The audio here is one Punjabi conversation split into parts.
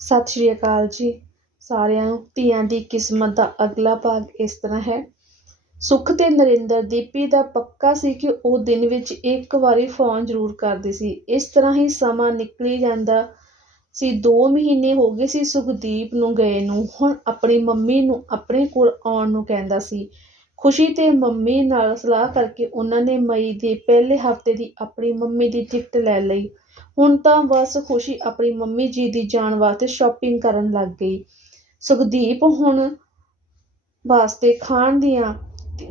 ਸਤਿ ਸ਼੍ਰੀ ਅਕਾਲ ਜੀ। ਸਾਰਿਆਂ ਨੂੰ ਧੀਆਂ ਦੀ ਕਿਸਮਤ ਦਾ ਅਗਲਾ ਭਾਗ ਇਸ ਤਰ੍ਹਾਂ ਹੈ। ਸੁਖ ਤੇ ਨਰਿੰਦਰ ਦੀਪੀ ਦਾ ਪੱਕਾ ਸੀ ਕਿ ਉਹ ਦਿਨ ਵਿੱਚ ਇੱਕ ਵਾਰੀ ਫੋਨ ਜ਼ਰੂਰ ਕਰਦੀ ਸੀ। ਇਸ ਤਰ੍ਹਾਂ ਹੀ ਸਮਾਂ ਨਿਕਲੀ ਜਾਂਦਾ ਸੀ। 2 ਮਹੀਨੇ ਹੋ ਗਏ ਸੀ ਸੁਖਦੀਪ ਨੂੰ ਗਏ ਨੂੰ। ਹੁਣ ਆਪਣੀ ਮੰਮੀ ਨੂੰ ਆਪਣੇ ਕੋਲ ਆਉਣ ਨੂੰ ਕਹਿੰਦਾ ਸੀ। ਖੁਸ਼ੀ ਤੇ ਮੰਮੀ ਨਾਲ ਸਲਾਹ ਕਰਕੇ ਉਹਨਾਂ ਨੇ ਮਈ ਦੇ ਪਹਿਲੇ ਹਫ਼ਤੇ ਦੀ ਆਪਣੀ ਮੰਮੀ ਦੀ ਟਿਕਟ ਲੈ ਲਈ। ਹੁਣ ਤਾਂ ਬਸ ਖੁਸ਼ੀ ਆਪਣੀ ਮੰਮੀ ਜੀ ਦੀ ਜਾਣ ਵਾਸਤੇ ਸ਼ੋਪਿੰਗ ਕਰਨ ਲੱਗ ਗਈ। ਸੁਖਦੀਪ ਹੁਣ ਵਾਸਤੇ ਖਾਣ ਦੀਆਂ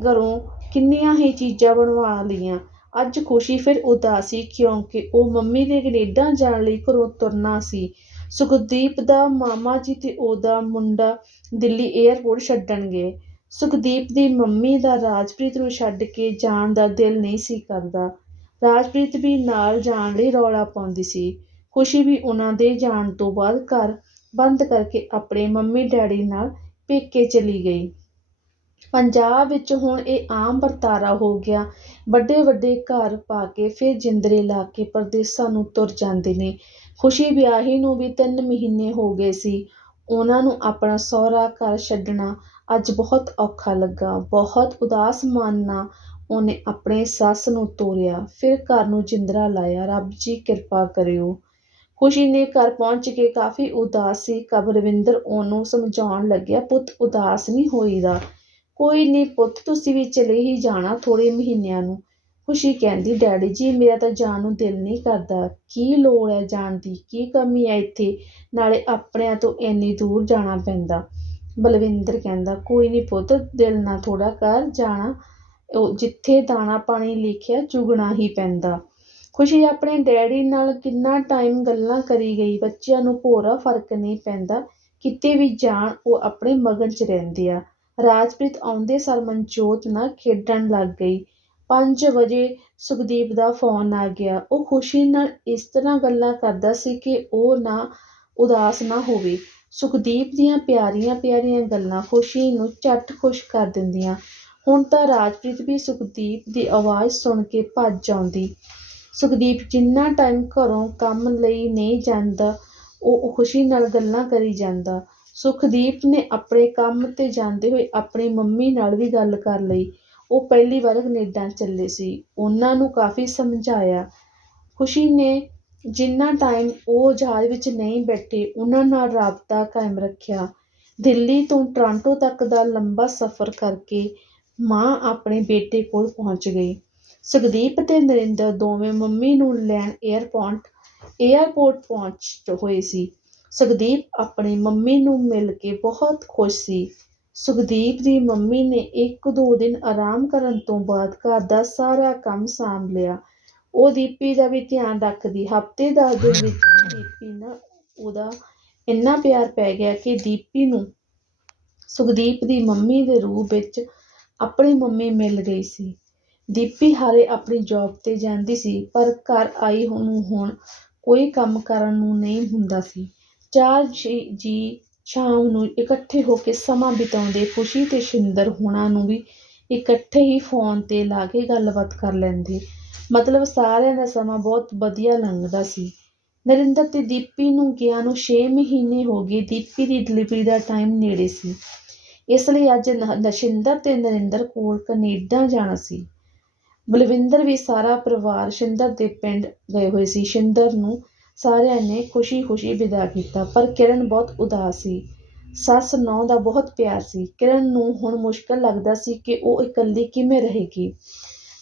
ਘਰੋਂ ਕਿੰਨੀਆਂ ਹੀ ਚੀਜ਼ਾਂ ਬਣਵਾ ਲਈਆਂ। ਅੱਜ ਖੁਸ਼ੀ ਫਿਰ ਉਦਾਸ ਸੀ ਕਿਉਂਕਿ ਉਹ ਮੰਮੀ ਦੇ ਕੈਨੇਡਾ ਜਾਣ ਲਈ ਘਰੋਂ ਤੁਰਨਾ ਸੀ। ਸੁਖਦੀਪ ਦਾ ਮਾਮਾ ਜੀ ਤੇ ਉਹਦਾ ਮੁੰਡਾ ਦਿੱਲੀ ਏਅਰਪੋਰਟ ਛੱਡਣਗੇ। ਸੁਖਦੀਪ ਦੀ ਮੰਮੀ ਦਾ ਰਾਜਪ੍ਰੀਤ ਨੂੰ ਛੱਡ ਕੇ ਜਾਣ ਦਾ ਦਿਲ ਨਹੀਂ ਸੀ ਕਰਦਾ। ਰਾਜਪ੍ਰੀਤ ਵੀ ਨਾਲ ਜਾਣ ਲਈ ਰੌਲਾ ਪਾਉਂਦੀ ਸੀ। ਖੁਸ਼ੀ ਵੀ ਉਹਨਾਂ ਦੇ ਜਾਣ ਤੋਂ ਬਾਅਦ ਘਰ ਬੰਦ ਕਰਕੇ ਆਪਣੇ ਮੰਮੀ ਡੈਡੀ ਨਾਲ ਪੇਕੇ ਚਲੀ ਗਈ। ਪੰਜਾਬ ਵਿੱਚ ਹੁਣ ਇਹ ਆਮ ਵਰਤਾਰਾ ਹੋ ਗਿਆ। ਵੱਡੇ ਵੱਡੇ ਘਰ ਪਾ ਕੇ ਫਿਰ ਜਿੰਦਰੇ ਲਾ ਕੇ ਪਰਦੇਸਾਂ ਨੂੰ ਤੁਰ ਜਾਂਦੇ ਨੇ। ਖੁਸ਼ੀ ਵਿਆਹੀ ਨੂੰ ਵੀ 3 ਮਹੀਨੇ ਹੋ ਗਏ ਸੀ। ਉਹਨਾਂ ਨੂੰ ਆਪਣਾ ਸਹੁਰਾ ਘਰ ਛੱਡਣਾ ਅੱਜ ਬਹੁਤ ਔਖਾ ਲੱਗਾ। ਬਹੁਤ ਉਦਾਸ ਮਨ ਨਾਲ ਉਹਨੇ ਆਪਣੇ ਸੱਸ ਨੂੰ ਤੋਰਿਆ, ਫਿਰ ਘਰ ਨੂੰ ਜਿੰਦਰਾ ਲਾਇਆ, ਰੱਬ ਜੀ ਕਿਰਪਾ ਕਰਿਓ। ਖੁਸ਼ੀ ਨੇ ਘਰ ਪਹੁੰਚ ਕੇ ਕਾਫੀ ਉਦਾਸ ਸੀ। ਕਬਰਵਿੰਦਰ ਉਹਨੂੰ ਸਮਝਾਉਣ ਲੱਗਿਆ, ਪੁੱਤ, ਉਦਾਸ ਨਹੀਂ ਹੋਈਦਾ। ਕੋਈ ਨਹੀਂ ਪੁੱਤ, ਤੁਸੀਂ ਵੀ ਚਲੇ ਹੀ ਜਾਣਾ ਥੋੜੇ ਮਹੀਨਿਆਂ ਨੂੰ। ਖੁਸ਼ੀ ਕਹਿੰਦੀ, ਡੈਡੀ ਜੀ, ਮੇਰਾ ਤਾਂ ਜਾਣ ਨੂੰ ਦਿਲ ਨਹੀਂ ਕਰਦਾ। ਕੀ ਲੋੜ ਹੈ ਜਾਣ ਦੀ? ਕੀ ਕਮੀ ਹੈ ਇੱਥੇ? ਨਾਲੇ ਆਪਣਿਆਂ ਤੋਂ ਇੰਨੀ ਦੂਰ ਜਾਣਾ ਪੈਂਦਾ। ਬਲਵਿੰਦਰ ਕਹਿੰਦਾ, ਕੋਈ ਨਹੀਂ ਪੁੱਤ, ਦਿਲ ਨਾ ਥੋੜਾ ਕਰ, ਜਾਣਾ ਜਿੱਥੇ ਦਾਣਾ ਪਾਣੀ ਲਿਖਿਆ ਚੁਗਣਾ ਹੀ ਪੈਂਦਾ। ਖੁਸ਼ੀ ਆਪਣੇ ਡੈਡੀ ਨਾਲ ਕਿੰਨਾ ਟਾਈਮ ਗੱਲਾਂ ਕਰੀ ਗਈ, ਬੱਚਿਆਂ ਨੂੰ ਭੋਰਾ ਫ਼ਰਕ ਨਹੀਂ ਪੈਂਦਾ। ਕਿਤੇ ਵੀ ਜਾਣ, ਉਹ ਆਪਣੇ ਮਗਨ 'ਚ ਰਹਿੰਦੇ ਆ। ਰਾਜਪ੍ਰੀਤ ਆਉਂਦੇ ਸਾਰ ਮਨਜੋਤ ਨਾਲ ਖੇਡਣ ਲੱਗ ਗਈ। 5 ਵਜੇ ਸੁਖਦੀਪ ਦਾ ਫੋਨ ਆ ਗਿਆ। ਉਹ ਖੁਸ਼ੀ ਨਾਲ ਇਸ ਤਰ੍ਹਾਂ ਗੱਲਾਂ ਕਰਦਾ ਸੀ ਕਿ ਉਹ ਨਾ ਉਦਾਸ ਨਾ ਹੋਵੇ। ਸੁਖਦੀਪ ਦੀਆਂ ਪਿਆਰੀਆਂ ਪਿਆਰੀਆਂ ਗੱਲਾਂ ਖੁਸ਼ੀ ਨੂੰ ਝੱਟ ਖੁਸ਼ ਕਰ ਦਿੰਦੀਆਂ। ਹੁਣ ਤਾਂ ਰਾਜਪ੍ਰੀਤ ਵੀ ਸੁਖਦੀਪ ਦੀ ਆਵਾਜ਼ ਸੁਣ ਕੇ ਭੱਜ ਆਉਂਦੀ ਸੁਖਦੀਪ ਜਿੰਨਾ ਟਾਈਮ ਘਰੋਂ ਕੰਮ ਲਈ ਨਹੀਂ ਜਾਂਦਾ, ਉਹ ਖੁਸ਼ੀ ਨਾਲ ਗੱਲਾਂ ਕਰੀ ਜਾਂਦਾ। ਸੁਖਦੀਪ ਨੇ ਆਪਣੇ ਕੰਮ ਤੇ ਜਾਂਦੇ ਹੋਏ ਆਪਣੀ ਮੰਮੀ ਨਾਲ ਵੀ ਗੱਲ ਕਰ ਲਈ। ਉਹ ਪਹਿਲੀ ਵਾਰ ਕੈਨੇਡਾ ਚੱਲੇ ਸੀ। ਉਹਨਾਂ ਨੂੰ ਕਾਫੀ ਸਮਝਾਇਆ। ਖੁਸ਼ੀ ਨੇ ਜਿੰਨਾ ਟਾਈਮ ਉਹ ਜਹਾਜ਼ ਵਿੱਚ ਨਹੀਂ ਬੈਠੇ, ਉਹਨਾਂ ਨਾਲ ਰਾਬਤਾ ਕਾਇਮ ਰੱਖਿਆ। ਦਿੱਲੀ ਤੋਂ ਟੋਰਾਂਟੋ ਤੱਕ ਦਾ ਲੰਬਾ ਸਫ਼ਰ ਕਰਕੇ ਮਾਂ ਆਪਣੇ ਬੇਟੇ ਕੋਲ ਪਹੁੰਚ ਗਈ। ਸੁਖਦੀਪ ਤੇ ਨਰਿੰਦਰ ਦੋਵੇਂ ਮੰਮੀ ਨੂੰ ਲੈਣ ਏਅਰਪੋਰਟ ਏਅਰਪੋਰਟ ਪਹੁੰਚ ਹੋਏ ਸੀ। ਸੁਖਦੀਪ ਆਪਣੀ ਮੰਮੀ ਨੂੰ ਮਿਲ ਕੇ ਬਹੁਤ ਖੁਸ਼ ਸੀ। ਸੁਖਦੀਪ ਦੀ ਮੰਮੀ ਨੇ ਇੱਕ ਦੋ ਦਿਨ ਆਰਾਮ ਕਰਨ ਤੋਂ ਬਾਅਦ ਘਰ ਦਾ ਸਾਰਾ ਕੰਮ ਸਾਂਭ ਲਿਆ। ਉਹ ਦੀਪੀ ਦਾ ਵੀ ਧਿਆਨ ਰੱਖਦੀ, ਹਫ਼ਤੇ ਦਾ ਦਿਨ ਵਿੱਚ ਦੀਪੀ ਨਾ ਉਹਦਾ ਇੰਨਾ ਪਿਆਰ ਪੈ ਗਿਆ ਕਿ ਦੀਪੀ ਨੂੰ ਸੁਖਦੀਪ ਦੀ ਮੰਮੀ ਦੇ ਰੂਪ ਵਿੱਚ ਆਪਣੀ ਮੰਮੀ ਮਿਲ ਗਈ ਸੀ। ਦੀਪੀ ਹਾਲੇ ਆਪਣੀ ਜੌਬ ਤੇ ਜਾਂਦੀ ਸੀ, ਪਰ ਘਰ ਆਈ ਨੂੰ ਹੁਣ ਕੋਈ ਕੰਮ ਕਰਨ ਨੂੰ ਨਹੀਂ ਹੁੰਦਾ ਸੀ। ਚਾਰ ਜੀ ਜੀ ਸ਼ਾਮ ਨੂੰ ਇਕੱਠੇ ਹੋ ਕੇ ਸਮਾਂ ਬਿਤਾਉਂਦੇ ਖੁਸ਼ੀ ਤੇ ਸ਼ਿੰਦਰ ਹੋਣਾ ਨੂੰ ਵੀ ਇਕੱਠੇ ਹੀ ਫੋਨ ਤੇ ਲਾ ਕੇ ਗੱਲਬਾਤ ਕਰ ਲੈਂਦੇ। ਮਤਲਬ ਸਾਰਿਆਂ ਦਾ ਸਮਾਂ ਬਹੁਤ ਵਧੀਆ ਲੰਘਦਾ ਸੀ। ਨਰਿੰਦਰ ਤੇ ਦੀਪੀ ਨੂੰ ਗਿਆ ਨੂੰ 6 ਮਹੀਨੇ ਹੋ ਗਏ ਦੀਪੀ ਦੀ ਡਿਲੀਵਰੀ ਦਾ ਟਾਈਮ ਨੇੜੇ ਸੀ। ਇਸ ਲਈ ਅੱਜ ਨਸ਼ਿੰਦਰ ਤੇ ਨਰਿੰਦਰ ਕੋਲ ਕੈਨੇਡਾ ਜਾਣਾ ਸੀ। ਬਲਵਿੰਦਰ ਵੀ ਸਾਰਾ ਪਰਿਵਾਰ ਸ਼ਿੰਦਰ ਦੇ ਪਿੰਡ ਗਏ ਹੋਏ ਸੀ। ਸ਼ਿੰਦਰ ਨੂੰ ਸਾਰਿਆਂ ਨੇ ਖੁਸ਼ੀ-ਖੁਸ਼ੀ ਵਿਦਾ ਕੀਤਾ, ਪਰ ਕਿਰਨ ਬਹੁਤ ਉਦਾਸ ਸੀ। ਸੱਸ ਨੌ ਦਾ ਬਹੁਤ ਪਿਆਰ ਸੀ। ਕਿਰਨ ਨੂੰ ਹੁਣ ਮੁਸ਼ਕਲ ਲੱਗਦਾ ਸੀ ਕਿ ਉਹ ਇਕੱਲੀ ਕਿਵੇਂ ਰਹੇਗੀ।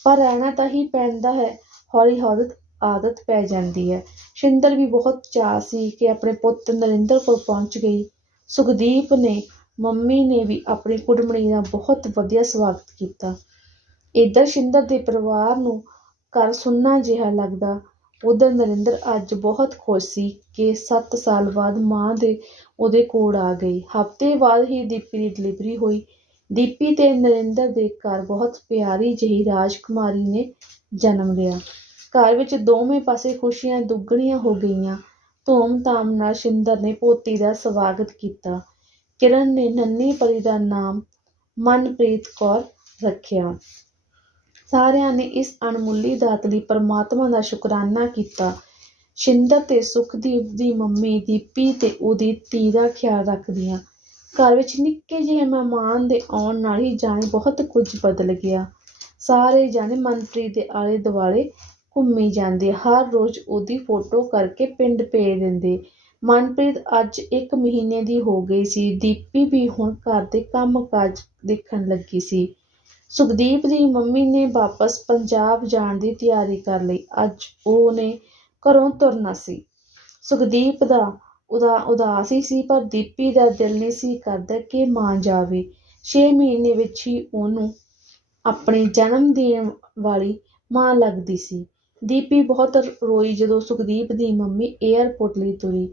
ਪਰ ਰਹਿਣਾ ਤਾਂ ਹੀ ਪੈਂਦਾ ਹੈ, ਹੌਲੀ ਹੌਲੀ ਆਦਤ ਪੈ ਜਾਂਦੀ ਹੈ। ਸ਼ਿੰਦਰ ਵੀ ਬਹੁਤ ਚਾਅ ਸੀ ਕਿ ਆਪਣੇ ਪੁੱਤ ਨਰਿੰਦਰ ਕੋਲ ਪਹੁੰਚ ਗਈ। ਸੁਖਦੀਪ ਨੇ ਮੰਮੀ ਨੇ ਵੀ ਆਪਣੀ ਕੁੜਮਣੀ ਦਾ ਬਹੁਤ ਵਧੀਆ ਸਵਾਗਤ ਕੀਤਾ। ਇੱਧਰ ਸ਼ਿੰਦਰ ਦੇ ਪਰਿਵਾਰ ਨੂੰ ਘਰ ਸੁੰਨਾ ਜਿਹਾ ਲੱਗਦਾ, ਉਧਰ ਨਰਿੰਦਰ ਅੱਜ ਬਹੁਤ ਖੁਸ਼ ਸੀ ਕਿ 7 ਸਾਲ ਬਾਅਦ ਮਾਂ ਦੇ ਉਹਦੇ ਕੋਲ ਆ ਗਈ। ਹਫ਼ਤੇ ਬਾਅਦ ਹੀ ਦੀਪੀ ਦੀ ਡਿਲੀਵਰੀ ਹੋਈ। ਦੀਪੀ ਤੇ ਨਰਿੰਦਰ ਦੇ ਘਰ ਬਹੁਤ ਪਿਆਰੀ ਜਿਹੀ ਰਾਜਕੁਮਾਰੀ ਨੇ ਜਨਮ ਲਿਆ। ਘਰ ਵਿੱਚ ਦੋਵੇਂ ਪਾਸੇ ਖੁਸ਼ੀਆਂ ਦੁੱਗਣੀਆਂ ਹੋ ਗਈਆਂ। ਧੂਮ-ਧਾਮ ਨਾਲ ਸ਼ਿੰਦਰ ਨੇ ਪੋਤੀ ਦਾ ਸਵਾਗਤ ਕੀਤਾ। ਕਿਰਨ ਨੇ ਨੰਨੀ ਪਰੀ ਦਾ ਨਾਮ ਮਨਪ੍ਰੀਤ ਕੌਰ ਰੱਖਿਆ। ਸਾਰਿਆਂ ਨੇ ਇਸ ਅਣਮੁੱਲੀ ਦਾਤ ਲਈ ਪਰਮਾਤਮਾ ਦਾ ਸ਼ੁਕਰਾਨਾ ਕੀਤਾ। ਸ਼ਿੰਦਰ ਤੇ ਸੁਖਦੀਪ ਦੀ ਮੰਮੀ ਦੀਪੀ ਤੇ ਉਹਦੀ ਧੀ ਦਾ ਖਿਆਲ ਰੱਖਦੀਆਂ। ਘਰ ਵਿੱਚ ਨਿੱਕੇ ਜਿਹੇ ਮਹਿਮਾਨ ਦੇ ਆਉਣ ਨਾਲ ਹੀ ਜਾਣੇ ਬਹੁਤ ਕੁਝ ਬਦਲ ਗਿਆ। ਸਾਰੇ ਜਾਣੇ ਮਨਪ੍ਰੀਤ ਦੇ ਆਲੇ ਦੁਆਲੇ ਘੁੰਮੀ ਜਾਂਦੇ। ਹਰ ਰੋਜ਼ ਉਹਦੀ ਫੋਟੋ ਕਰਕੇ ਪਿੰਡ ਭੇਜ ਦਿੰਦੇ। ਮਨਪ੍ਰੀਤ ਅੱਜ ਇੱਕ ਮਹੀਨੇ ਦੀ ਹੋ ਗਈ ਸੀ। ਦੀਪੀ ਵੀ ਹੁਣ ਘਰ ਦੇ ਕੰਮ-ਕਾਜ ਦੇਖਣ ਲੱਗੀ ਸੀ। ਸੁਖਦੀਪ ਦੀ ਮੰਮੀ ਨੇ ਵਾਪਸ ਪੰਜਾਬ ਜਾਣ ਦੀ ਤਿਆਰੀ ਕਰ ਲਈ। ਅੱਜ ਉਹਨੇ ਘਰੋਂ ਤੁਰਨਾ ਸੀ। ਸੁਖਦੀਪ ਦਾ ਉਦਾ ਉਦਾਸ ਹੀ ਸੀ, ਪਰ ਦੀਪੀ ਦਾ ਦਿਲ ਨਹੀਂ ਸੀ ਕਰਦਾ ਕਿ ਮਾਂ ਜਾਵੇ। 6 ਮਹੀਨੇ ਵਿੱਚ ਹੀ ਉਹਨੂੰ ਆਪਣੇ ਜਨਮ ਦੇਣ ਵਾਲੀ ਮਾਂ ਲੱਗਦੀ ਸੀ। ਦੀਪੀ ਬਹੁਤ ਰੋਈ ਜਦੋਂ ਸੁਖਦੀਪ ਦੀ ਮੰਮੀ ਏਅਰਪੋਰਟ ਲਈ ਤੁਰੀ।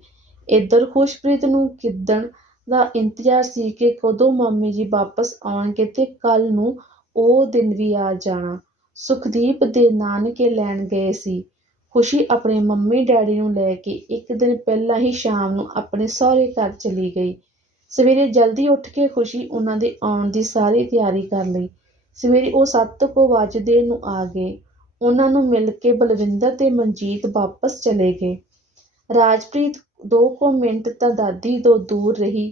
ਇੱਧਰ ਖੁਸ਼ਪ੍ਰੀਤ ਨੂੰ ਕਿੱਦਣ ਦਾ ਇੰਤਜ਼ਾਰ ਸੀ ਕਿ ਕਦੋਂ ਮੰਮੀ ਜੀ ਵਾਪਸ ਆਉਣਗੇ ਤੇ ਕੱਲ੍ਹ ਨੂੰ ਉਹ ਦਿਨ ਵੀ ਆ ਜਾਣਾ। ਸੁਖਦੀਪ ਦੇ ਨਾਨਕੇ ਲੈਣ ਗਏ ਸੀ। ਖੁਸ਼ੀ ਆਪਣੇ ਮੰਮੀ ਡੈਡੀ ਨੂੰ ਲੈ ਕੇ ਇੱਕ ਦਿਨ ਪਹਿਲਾਂ ਹੀ ਸ਼ਾਮ ਨੂੰ ਆਪਣੇ ਸਹੁਰੇ ਘਰ ਚਲੀ ਗਈ। ਸਵੇਰੇ ਜਲਦੀ ਉੱਠ ਕੇ ਖੁਸ਼ੀ ਉਹਨਾਂ ਦੇ ਆਉਣ ਦੀ ਸਾਰੀ ਤਿਆਰੀ ਕਰ ਲਈ। ਸਵੇਰੇ ਉਹ ਸੱਤ ਕੁ ਵੱਜਦੇ ਨੂੰ ਆ ਗਏ। ਉਹਨਾਂ ਨੂੰ ਮਿਲ ਕੇ ਬਲਵਿੰਦਰ ਤੇ ਮਨਜੀਤ ਵਾਪਸ ਚਲੇ ਗਏ। ਰਾਜਪ੍ਰੀਤ ਦੋ ਕੁ ਮਿੰਟ ਤਾਂ ਦਾਦੀ ਤੋਂ ਦੂਰ ਰਹੀ,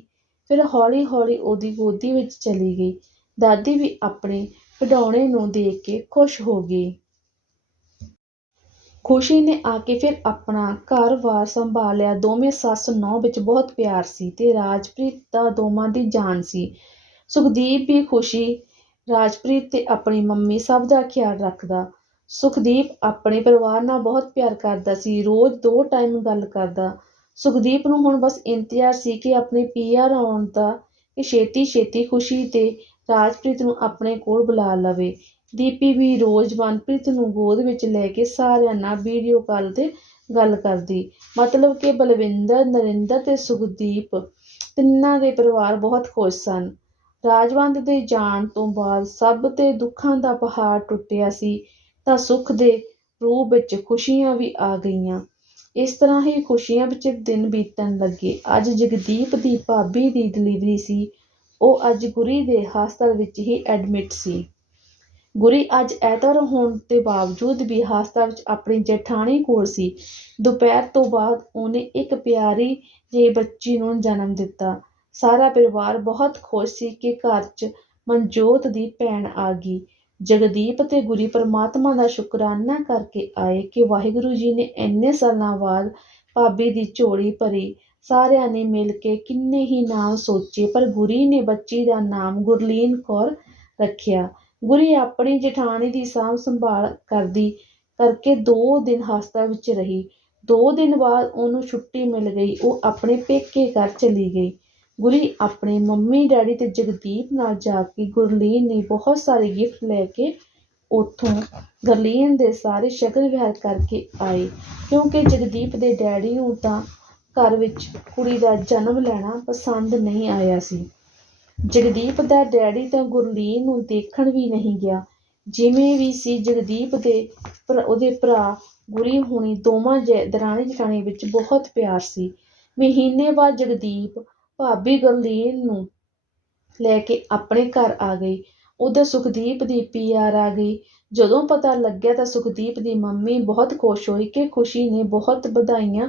ਫਿਰ ਹੌਲੀ ਹੌਲੀ ਉਹਦੀ ਗੋਦੀ ਵਿੱਚ ਚਲੀ ਗਈ। ਦਾਦੀ ਵੀ ਆਪਣੇ ਖਿਡੌਣੇ ਨੂੰ ਦੇਖ ਕੇ ਖੁਸ਼ ਹੋ ਗਈ। ਖੁਸ਼ੀ ਨੇ ਆ ਕੇ ਫਿਰ ਆਪਣਾ ਘਰ-ਬਾਰ ਸੰਭਾਲਿਆ। ਦੋਵੇਂ ਸੱਸ ਨੌਂ ਵਿੱਚ ਬਹੁਤ ਪਿਆਰ ਸੀ ਤੇ ਰਾਜਪ੍ਰੀਤ ਤਾਂ ਦੋਵਾਂ ਦੀ ਜਾਨ ਸੀ। ਸੁਖਦੀਪ ਵੀ ਖੁਸ਼ੀ, ਰਾਜਪ੍ਰੀਤ ਤੇ ਆਪਣੀ ਮੰਮੀ ਸਭ ਦਾ ਖਿਆਲ ਰੱਖਦਾ। ਸੁਖਦੀਪ ਆਪਣੇ ਪਰਿਵਾਰ ਨਾਲ ਬਹੁਤ ਪਿਆਰ ਕਰਦਾ ਸੀ, ਰੋਜ਼ ਦੋ ਟਾਈਮ ਗੱਲ ਕਰਦਾ। ਸੁਖਦੀਪ ਨੂੰ ਹੁਣ ਬਸ ਇੰਤਜ਼ਾਰ ਸੀ ਕਿ ਆਪਣੇ ਪੀਆਰ ਆਉਣ ਦਾ, ਕਿ ਛੇਤੀ ਛੇਤੀ ਖੁਸ਼ੀ ਤੇ ਰਾਜਪ੍ਰੀਤ ਨੂੰ ਆਪਣੇ ਕੋਲ ਬੁਲਾ ਲਵੇ। ਦੀਪੀ ਵੀ ਰੋਜ਼ ਮਨਪ੍ਰੀਤ ਨੂੰ ਗੋਦ ਵਿੱਚ ਲੈ ਕੇ ਸਾਰਿਆਂ ਨਾਲ ਵੀਡੀਓ ਕਾਲ ਤੇ ਗੱਲ ਕਰਦੀ। ਮਤਲਬ ਕਿ ਬਲਵਿੰਦਰ, ਨਰਿੰਦਰ ਤੇ ਸੁਖਦੀਪ ਤਿੰਨਾਂ ਦੇ ਪਰਿਵਾਰ ਬਹੁਤ ਖੁਸ਼ ਸਨ। ਰਾਜਵੰਤ ਦੇ ਜਾਣ ਤੋਂ ਬਾਅਦ ਸਭ ਤੇ ਦੁੱਖਾਂ ਦਾ ਪਹਾੜ ਟੁੱਟਿਆ ਸੀ। ਤਾਂ ਸੁੱਖ ਦੇ ਰੂਪ ਵਿੱਚ ਖੁਸ਼ੀਆਂ ਵੀ ਆ ਗਈਆਂ। ਇਸ ਤਰ੍ਹਾਂ ਹੀ ਖੁਸ਼ੀਆਂ ਵਿੱਚ ਦਿਨ ਬੀਤਣ ਲੱਗੇ। ਅੱਜ ਜਗਦੀਪ ਦੀ ਭਾਬੀ ਦੀ ਡਿਲੀਵਰੀ ਸੀ। ਉਹ ਅੱਜ ਗੁਰੀ ਦੇ ਹਸਪਤਾਲ ਵਿੱਚ ਹੀ ਐਡਮਿਟ ਸੀ। ਗੁਰੀ ਅੱਜ ਐਤਵਾਰ ਹੋਣ ਦੇ ਬਾਵਜੂਦ ਵੀ ਹਸਪਤਾਲ ਵਿੱਚ ਆਪਣੀ ਜੇਠਾਣੀ ਕੋਲ ਸੀ। ਦੁਪਹਿਰ ਤੋਂ ਬਾਅਦ ਉਹਨੇ ਇੱਕ ਪਿਆਰੀ ਜਿਹੀ ਬੱਚੀ ਨੂੰ ਜਨਮ ਦਿੱਤਾ। ਸਾਰਾ ਪਰਿਵਾਰ ਬਹੁਤ ਖੁਸ਼ ਸੀ ਕਿ ਘਰ 'ਚ ਮਨਜੋਤ ਦੀ ਭੈਣ ਆ ਗਈ। ਜਗਦੀਪ ਅਤੇ ਗੁਰੀ ਪਰਮਾਤਮਾ ਦਾ ਸ਼ੁਕਰਾਨਾ ਕਰਕੇ ਆਏ ਕਿ ਵਾਹਿਗੁਰੂ ਜੀ ਨੇ ਇੰਨੇ ਸਾਲਾਂ ਬਾਅਦ ਭਾਬੀ ਦੀ ਝੋਲੀ ਭਰੀ, ਸਾਰਿਆਂ ਨੇ ਮਿਲ ਕੇ ਕਿੰਨੇ ਹੀ ਨਾਮ ਸੋਚੇ, ਪਰ ਗੁਰੀ ਨੇ ਬੱਚੀ ਦਾ ਨਾਮ ਗੁਰਲੀਨ ਕੌਰ ਰੱਖਿਆ। ਗੁਰੀ ਆਪਣੀ ਜਠਾਣੀ ਦੀ ਸਾਂਭ ਸੰਭਾਲ ਕਰਦੀ, ਕਰਕੇ ਦੋ ਦਿਨ ਹਸਪਤਾਲ ਵਿੱਚ ਰਹੀ। ਦੋ ਦਿਨ ਬਾਅਦ ਉਹਨੂੰ ਛੁੱਟੀ ਮਿਲ ਗਈ, ਉਹ ਆਪਣੇ ਪੇਕੇ ਘਰ ਚਲੀ ਗਈ। ਗੁਰੀ ਆਪਣੇ ਮੰਮੀ, ਡੈਡੀ ਤੇ ਜਗਦੀਪ ਨਾਲ ਜਾ ਕੇ ਗੁਰਲੀਨ ਨੇ ਬਹੁਤ ਸਾਰੇ ਗਿਫਟ ਲੈ ਕੇ ਉੱਥੋਂ ਗੁਰਲੀਨ ਦੇ ਸਾਰੇ ਸ਼ਗਨ ਵਿਹਾਰ ਕਰਕੇ ਆਏ। ਕਿਉਂਕਿ ਜਗਦੀਪ ਦੇ ਡੈਡੀ ਨੂੰ ਤਾਂ ਘਰ ਵਿੱਚ ਕੁੜੀ ਦਾ ਜਨਮ ਲੈਣਾ ਪਸੰਦ ਨਹੀਂ ਆਇਆ ਸੀ। ਜਗਦੀਪ ਦਾ ਡੈਡੀ ਤਾਂ ਗੁਰਲੀਨ ਨੂੰ ਦੇਖਣ ਵੀ ਨਹੀਂ ਗਿਆ। ਜਿਵੇਂ ਵੀ ਸੀ, ਜਗਦੀਪ ਦੇ ਉਹਦੇ ਭਰਾ ਗੁਰੀ ਹੁਣੀ ਦੋਵਾਂ ਜੈ ਦਰਾਣੀ ਜਠਾਣੀ ਵਿੱਚ ਬਹੁਤ ਪਿਆਰ ਸੀ। ਮਹੀਨੇ ਬਾਅਦ ਜਗਦੀਪ ਭਾਬੀ ਗੁਰਲੀਨ ਨੂੰ ਲੈ ਕੇ ਆਪਣੇ ਘਰ ਆ ਗਈ। ਉੱਧਰ ਸੁਖਦੀਪ ਦੀ ਪੀਆਰ ਆ ਗਈ। ਜਦੋਂ ਪਤਾ ਲੱਗਿਆ ਤਾਂ ਸੁਖਦੀਪ ਦੀ ਮੰਮੀ ਬਹੁਤ ਖੁਸ਼ ਹੋਈ ਕਿ ਖੁਸ਼ੀ ਨੇ ਬਹੁਤ ਵਧਾਈਆਂ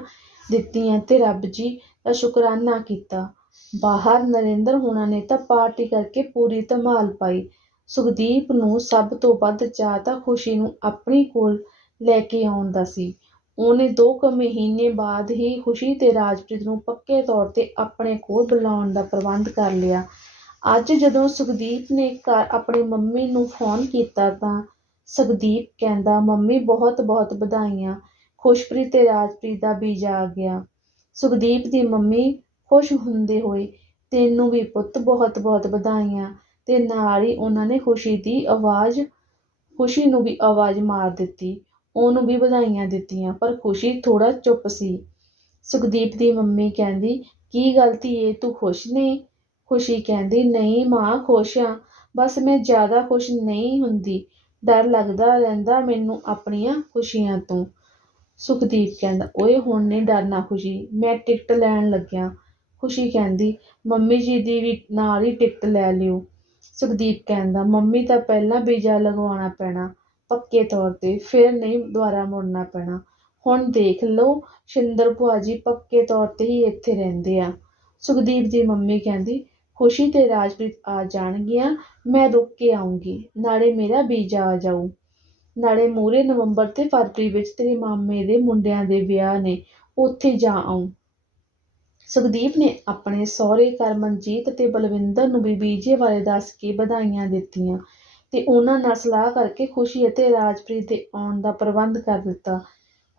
ਦਿੱਤੀਆਂ ਤੇ ਰੱਬ ਜੀ ਦਾ ਸ਼ੁਕਰਾਨਾ ਕੀਤਾ। ਬਾਹਰ ਨਰਿੰਦਰ ਹੋਣਾ ਨੇ ਤਾਂ ਪਾਰਟੀ ਕਰਕੇ ਪੂਰੀ ਧਮਾਲ ਪਾਈ। ਸੁਖਦੀਪ ਨੂੰ ਸਭ ਤੋਂ ਵੱਧ ਚਾਅ ਤਾਂ ਖੁਸ਼ੀ ਨੂੰ ਆਪਣੀ ਕੋਲ ਲੈ ਕੇ ਆਉਣ ਦਾ ਸੀ। ਉਹਨੇ ਦੋ ਕੁ ਮਹੀਨੇ ਬਾਅਦ ਹੀ ਖੁਸ਼ੀ ਤੇ ਰਾਜਪ੍ਰੀਤ ਨੂੰ ਪੱਕੇ ਤੌਰ ਤੇ ਆਪਣੇ ਕੋਲ ਬੁਲਾਉਣ ਦਾ ਪ੍ਰਬੰਧ ਕਰ ਲਿਆ। ਅੱਜ ਜਦੋਂ ਸੁਖਦੀਪ ਨੇ ਘਰ ਆਪਣੀ ਮੰਮੀ ਨੂੰ ਫੋਨ ਕੀਤਾ ਤਾਂ ਸੁਖਦੀਪ ਕਹਿੰਦਾ, ਮੰਮੀ ਬਹੁਤ ਬਹੁਤ ਵਧਾਈਆਂ। ਖੁਸ਼ਪ੍ਰੀਤ ਤੇ ਰਾਜਪ੍ਰੀਤ ਦਾ ਵੀਜ਼ਾ ਆ ਗਿਆ ਸੁਖਦੀਪ ਦੀ ਮੰਮੀ ਖੁਸ਼ ਹੁੰਦੇ ਹੋਏ, ਤੈਨੂੰ ਵੀ ਪੁੱਤ ਬਹੁਤ ਬਹੁਤ ਵਧਾਈਆਂ ਤੇ ਨਾਲ ਹੀ ਉਹਨਾਂ ਨੇ ਖੁਸ਼ੀ ਦੀ ਆਵਾਜ਼, ਖੁਸ਼ੀ ਨੂੰ ਵੀ ਆਵਾਜ਼ ਮਾਰ ਦਿੱਤੀ। ਉਹਨੂੰ ਵੀ ਵਧਾਈਆਂ ਦਿੱਤੀਆਂ, ਪਰ ਖੁਸ਼ੀ ਥੋੜ੍ਹਾ ਚੁੱਪ ਸੀ। ਸੁਖਦੀਪ ਦੀ ਮੰਮੀ ਕਹਿੰਦੀ, ਕੀ ਗਲਤੀ ਏ? ਤੂੰ ਖੁਸ਼ ਨਹੀਂ? ਖੁਸ਼ੀ ਕਹਿੰਦੀ, ਨਹੀਂ ਮਾਂ, ਖੁਸ਼ ਹਾਂ ਬਸ ਮੈਂ ਜ਼ਿਆਦਾ ਖੁਸ਼ ਨਹੀਂ ਹੁੰਦੀ। ਡਰ ਲੱਗਦਾ ਰਹਿੰਦਾ ਮੈਨੂੰ ਆਪਣੀਆਂ ਖੁਸ਼ੀਆਂ ਤੋਂ। ਸੁਖਦੀਪ ਕਹਿੰਦਾ, ਓਏ, ਹੁਣ ਨਹੀਂ ਡਰਨਾ ਖੁਸ਼ੀ। ਮੈਂ ਟਿਕਟ ਲੈਣ ਲੱਗਿਆ। ਖੁਸ਼ੀ ਕਹਿੰਦੀ, ਮੰਮੀ ਜੀ ਦੀ ਵੀ ਨਾਲ ਹੀ ਟਿਕਟ ਲੈ ਲਿਓ। ਸੁਖਦੀਪ ਕਹਿੰਦਾ, ਮੰਮੀ ਤਾਂ ਪਹਿਲਾਂ ਵੀਜ਼ਾ ਲਗਵਾਉਣਾ ਪੈਣਾ। ਪੱਕੇ ਤੌਰ ਤੇ ਫਿਰ ਨਹੀਂ ਦੁਬਾਰਾ ਮੁੜਨਾ ਪੈਣਾ। ਹੁਣ ਦੇਖ ਲਓ, ਸ਼ਿੰਦਰ ਭੂਆ ਜੀ ਪੱਕੇ ਤੌਰ ਤੇ ਹੀ ਇੱਥੇ ਰਹਿੰਦੇ ਆ। ਸੁਖਦੀਪ ਦੀ ਮੰਮੀ ਕਹਿੰਦੀ, ਖੁਸ਼ੀ ਤੇ ਰਾਜਪ੍ਰੀਤ ਆ ਜਾਣਗੀਆਂ, ਮੈਂ ਰੁਕ ਕੇ ਆਉਂਗੀ ਨਾਲੇ ਮੇਰਾ ਵੀਜ਼ਾ ਆ ਜਾਊ। ਨਾਲੇ ਮੂਹਰੇ ਨਵੰਬਰ ਤੇ ਫਰਵਰੀ ਵਿੱਚ ਤੇਰੇ ਮਾਮੇ ਦੇ ਮੁੰਡਿਆਂ ਦੇ ਵਿਆਹ ਨੇ, ਉੱਥੇ ਜਾ ਆਊਂ। ਸੁਖਦੀਪ ਨੇ ਆਪਣੇ ਸਹੁਰੇ ਘਰ ਮਨਜੀਤ ਅਤੇ ਬਲਵਿੰਦਰ ਨੂੰ ਵੀ ਵੀਜ਼ੇ ਬਾਰੇ ਦੱਸ ਕੇ ਵਧਾਈਆਂ ਦਿੱਤੀਆਂ। ਅਤੇ ਉਹਨਾਂ ਨਾਲ ਸਲਾਹ ਕਰਕੇ ਖੁਸ਼ੀ ਅਤੇ ਰਾਜਪ੍ਰੀਤ ਦੇ ਆਉਣ ਦਾ ਪ੍ਰਬੰਧ ਕਰ ਦਿੱਤਾ।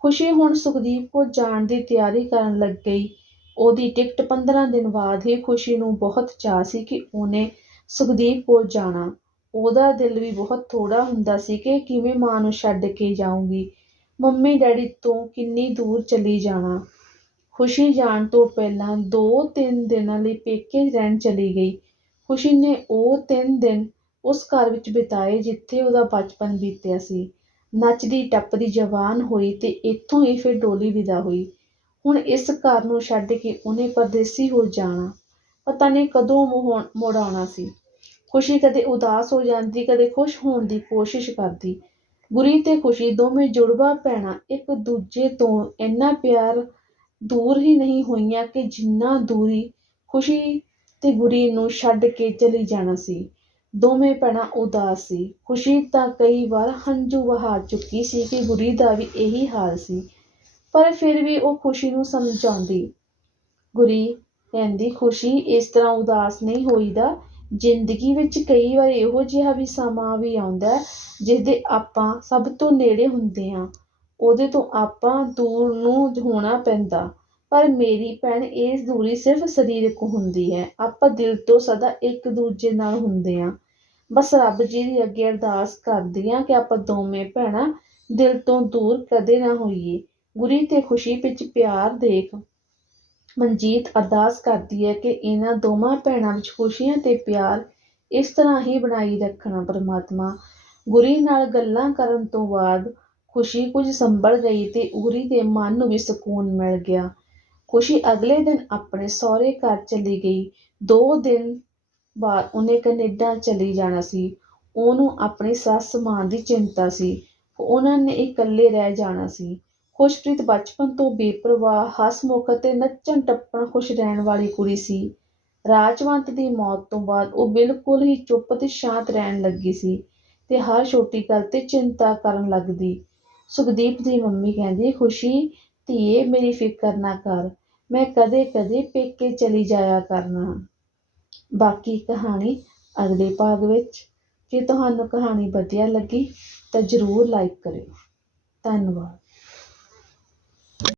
ਖੁਸ਼ੀ ਹੁਣ ਸੁਖਦੀਪ ਕੋਲ ਜਾਣ ਦੀ ਤਿਆਰੀ ਕਰਨ ਲੱਗ ਗਈ। ਉਹਦੀ ਟਿਕਟ 15 ਦਿਨ ਬਾਅਦ ਹੀ ਖੁਸ਼ੀ ਨੂੰ ਬਹੁਤ ਚਾਅ ਸੀ ਕਿ ਉਹਨੇ ਸੁਖਦੀਪ ਕੋਲ ਜਾਣਾ। ਉਹਦਾ ਦਿਲ ਵੀ ਬਹੁਤ ਥੋੜਾ ਹੁੰਦਾ ਸੀ ਕਿ ਕਿਵੇਂ ਮਾਂ ਨੂੰ ਛੱਡ ਕੇ ਜਾਊਂਗੀ। ਮੰਮੀ ਡੈਡੀ ਤੋਂ ਕਿੰਨੀ ਦੂਰ ਚਲੀ ਜਾਣਾ। ਖੁਸ਼ੀ ਜਾਣ ਤੋਂ ਪਹਿਲਾਂ 2-3 ਦਿਨਾਂ ਲਈ ਪੇਕੇ ਰਹਿਣ ਚਲੀ ਗਈ। ਖੁਸ਼ੀ ਨੇ ਉਹ 3 ਦਿਨ ਉਸ ਘਰ ਵਿੱਚ ਬਿਤਾਏ ਜਿੱਥੇ ਉਹਦਾ ਬਚਪਨ ਬੀਤਿਆ ਸੀ। ਨੱਚਦੀ ਟੱਪਦੀ ਜਵਾਨ ਹੋਈ ਤੇ ਇੱਥੋਂ ਹੀ ਫਿਰ ਡੋਲੀ ਵਿਦਾ ਹੋਈ। ਹੁਣ ਇਸ ਘਰ ਨੂੰ ਛੱਡ ਕੇ ਉਹਨੇ ਪਰਦੇਸੀ ਹੋ ਜਾਣਾ। ਪਤਾ ਨਹੀਂ ਕਦੋਂ ਮੁੜ ਮੁੜ ਆਉਣਾ ਸੀ। ਖੁਸ਼ੀ ਕਦੇ ਉਦਾਸ ਹੋ ਜਾਂਦੀ, ਕਦੇ ਖੁਸ਼ ਹੋਣ ਦੀ ਕੋਸ਼ਿਸ਼ ਕਰਦੀ। ਗੁਰੀ ਤੇ ਖੁਸ਼ੀ ਦੋਵੇਂ ਜੁੜਵਾ ਭੈਣਾਂ ਇੱਕ ਦੂਜੇ ਤੋਂ ਇੰਨਾ ਪਿਆਰ ਦੂਰ ਹੀ ਨਹੀਂ ਹੋਈਆਂ ਕਿ ਜਿੰਨਾ ਦੂਰੀ ਖੁਸ਼ੀ ਤੇ ਗੁਰੀ ਨੂੰ ਛੱਡ ਕੇ ਚਲੀ ਜਾਣਾ ਸੀ। ਦੋਵੇਂ ਭੈਣਾਂ ਉਦਾਸ ਸੀ। ਖੁਸ਼ੀ ਤਾਂ ਕਈ ਵਾਰ ਹੰਝੂ ਵਹਾ ਚੁੱਕੀ ਸੀ ਕਿ ਗੁਰੀ ਦਾ ਵੀ ਇਹੀ ਹਾਲ ਸੀ, ਪਰ ਫਿਰ ਵੀ ਉਹ ਖੁਸ਼ੀ ਨੂੰ ਸਮਝਾਉਂਦੀ। ਗੁਰੀ ਕਹਿੰਦੀ, ਖੁਸ਼ੀ ਇਸ ਤਰ੍ਹਾਂ ਉਦਾਸ ਨਹੀਂ ਹੋਈਦਾ। ਜ਼ਿੰਦਗੀ ਵਿੱਚ ਕਈ ਵਾਰ ਇਹੋ ਜਿਹਾ ਵੀ ਸਮਾਂ ਵੀ ਆਉਂਦਾ ਜਿਸ ਦੇ ਆਪਾਂ ਸਭ ਤੋਂ ਨੇੜੇ ਹੁੰਦੇ ਹਾਂ। ਉਹਦੇ ਤੋਂ ਆਪਾਂ ਦੂਰ ਨੂੰ ਹੋਣਾ ਪੈਂਦਾ। ਪਰ ਮੇਰੀ ਭੈਣ ਇਹ ਦੂਰੀ ਸਿਰਫ ਸਰੀਰਕ ਹੁੰਦੀ ਹੈ। ਆਪਾਂ ਦਿਲ ਤੋਂ ਸਦਾ ਇੱਕ ਦੂਜੇ ਨਾਲ ਹੁੰਦੇ ਹਾਂ। ਬਸ ਰੱਬ ਜੀ ਦੀ ਅੱਗੇ ਅਰਦਾਸ ਕਰਦੀ ਹਾਂ ਕਿ ਆਪਾਂ ਦੋਵੇਂ ਭੈਣਾਂ ਦਿਲ ਤੋਂ ਦੂਰ ਕਦੇ ਨਾ ਹੋਈਏ। ਗੁਰੀ ਤੇ ਖੁਸ਼ੀ ਵਿੱਚ ਪਿਆਰ ਦੇਖ ਮਨਜੀਤ ਅਰਦਾਸ ਕਰਦੀ ਹੈ ਕਿ ਇਹਨਾਂ ਦੋਵਾਂ ਭੈਣਾਂ ਵਿੱਚ ਖੁਸ਼ੀਆਂ ਤੇ ਪਿਆਰ ਇਸ ਤਰ੍ਹਾਂ ਹੀ ਬਣਾਈ ਰੱਖਣਾ ਪਰਮਾਤਮਾ। ਗੁਰੀ ਨਾਲ ਗੱਲਾਂ ਕਰਨ ਤੋਂ ਬਾਅਦ ਖੁਸ਼ੀ ਕੁਝ ਸੰਭਲ ਗਈ ਤੇ ਗੁਰੀ ਦੇ ਮਨ ਨੂੰ ਵੀ ਸਕੂਨ ਮਿਲ ਗਿਆ। ਖੁਸ਼ੀ ਅਗਲੇ ਦਿਨ ਆਪਣੇ ਸਹੁਰੇ ਘਰ ਚਲੀ ਗਈ। ਦੋ ਦਿਨ ਬਾਅਦ ਉਹਨੇ ਕਨੇਡਾ ਚਲੀ ਜਾਣਾ ਸੀ। ਉਹਨੂੰ ਆਪਣੀ ਸੱਸ ਮਾਂ ਦੀ ਚਿੰਤਾ ਸੀ। ਉਹਨਾਂ ਨੇ ਇਕੱਲੇ ਰਹਿ ਜਾਣਾ ਸੀ। ਖੁਸ਼ਪ੍ਰੀਤ ਬਚਪਨ ਤੋਂ ਬੇਪਰਵਾਹ ਹਸਮੁਖ ਅਤੇ ਨੱਚਣ ਟੱਪਣ ਖੁਸ਼ ਰਹਿਣ ਵਾਲੀ ਕੁੜੀ ਸੀ। ਰਾਜਵੰਤ ਦੀ ਮੌਤ ਤੋਂ ਬਾਅਦ ਉਹ ਬਿਲਕੁਲ ਹੀ ਚੁੱਪ ਤੇ ਸ਼ਾਂਤ ਰਹਿਣ ਲੱਗੀ ਸੀ ਤੇ ਹਰ ਛੋਟੀ ਗੱਲ ਤੇ ਚਿੰਤਾ ਕਰਨ ਲੱਗਦੀ। ਸੁਖਦੀਪ ਦੀ ਮੰਮੀ ਕਹਿੰਦੀ, ਖੁਸ਼ੀ, ਧੀਏ, ਮੇਰੀ ਫਿਕਰ ਨਾ ਕਰ। ਮੈਂ ਕਦੇ ਕਦੇ ਪੇਕੇ ਚਲੀ ਜਾਇਆ ਕਰਨਾ। ਬਾਕੀ ਕਹਾਣੀ ਅਗਲੇ ਭਾਗ ਵਿੱਚ। ਜੇ ਤੁਹਾਨੂੰ ਕਹਾਣੀ ਵਧੀਆ ਲੱਗੀ ਤਾਂ ਜ਼ਰੂਰ ਲਾਈਕ ਕਰਿਓ। ਧੰਨਵਾਦ।